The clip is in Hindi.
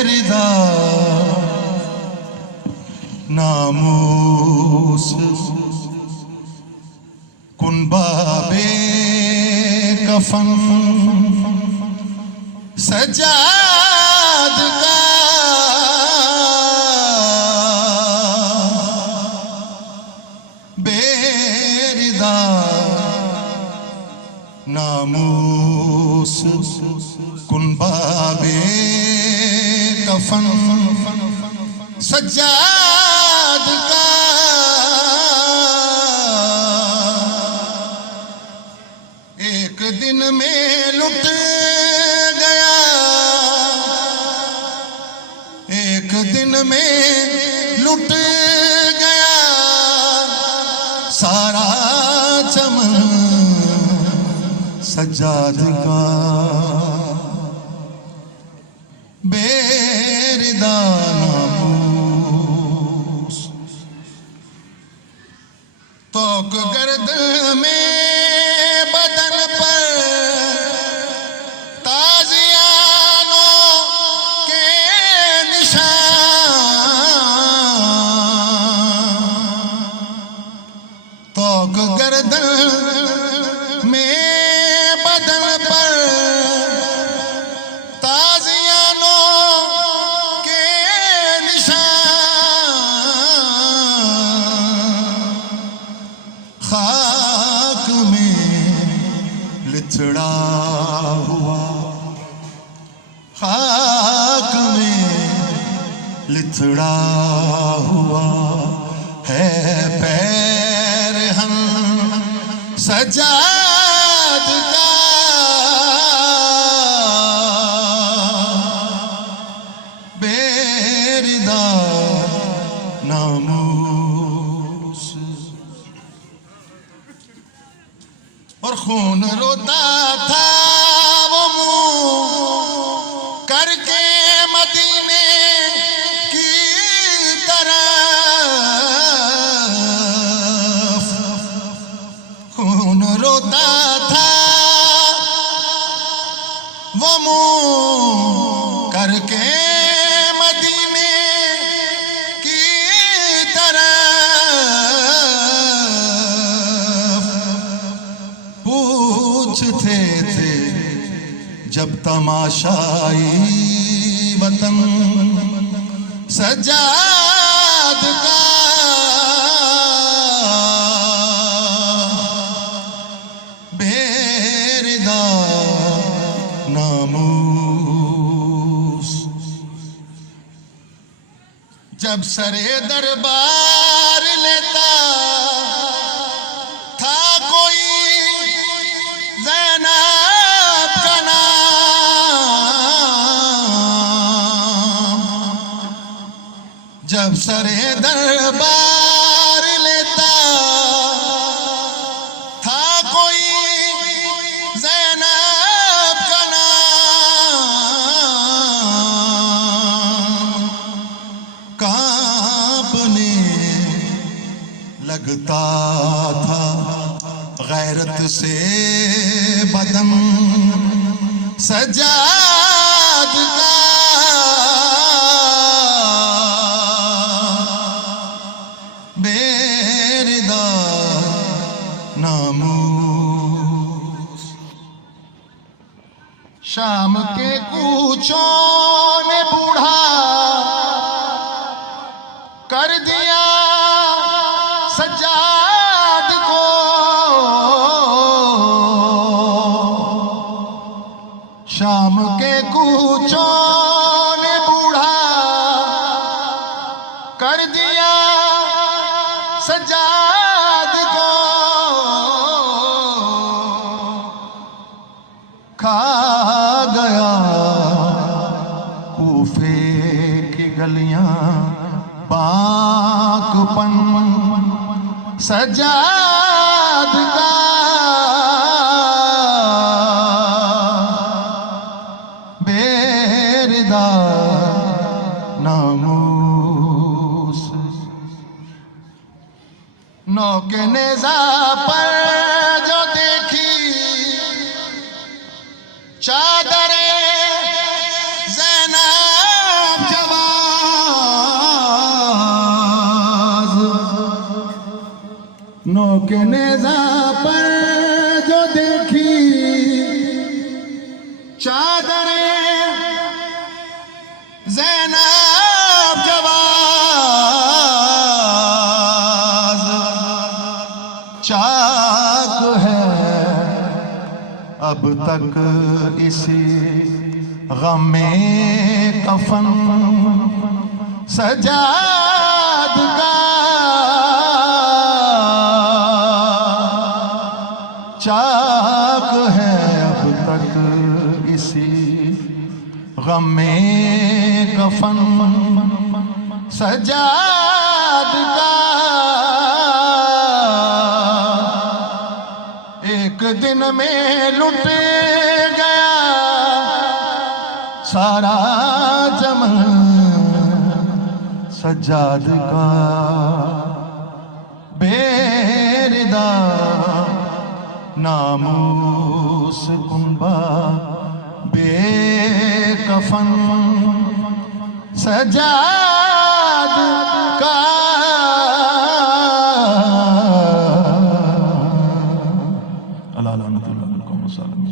बेरिदा नामूस कुनबाबे कफन सजाद का बेरिदा नामूस कुनबाबे कफन सजाद का एक दिन में लुट गया, एक दिन में लुट गया सारा चमन सजाद का बेरिदा नामूस तोक गर्द में बदन पर ताजियानों के निशान, तोक गर्द में बदन पर ताजियानों के निशान, खाक में लिथड़ा हुआ, खाक में लिथड़ा हुआ है पैर हम सजाद का बेरिदा नामूस। और खून रोता था वो मुंह करके मदीने की तरफ, खून रोता था वो मुंह करके मदीने की तरफ, पूछते थे जब तमाशाई वतन सजाद का बेरिदा नामूस। जब सरे दरबार लेता था कोई ज़ैनब का नाम, जब सरे दरबार लेता था कोई ज़ैनब का नाम, कांपने लगता था गैरत से बदन सजाद का बेरिदा नामूस। शाम के कूचों ने बूढ़ा कर दिया सजाद को, शाम के कूचों ने बूढ़ा कर दिया सजाद को, खा गया कूफे की गलियां बाकपन सजाद का बेरिदा नामूस। नौके नेज़ा पर जो देखी चादरे ज़ैनब नौके नेजा पर जो देखी चादरे ज़ैनब जवाज चाक है अब तक इसी गम में कफन सजाद का चाक है अब तक इसी गम में कफन सजाद का। एक दिन में लुट गया सारा चमन सजाद का। बेरिदा नामूस कुंबा बेकफन सजाद का। अल्लाह लानतुल्लाह अलैहि वसल्लम।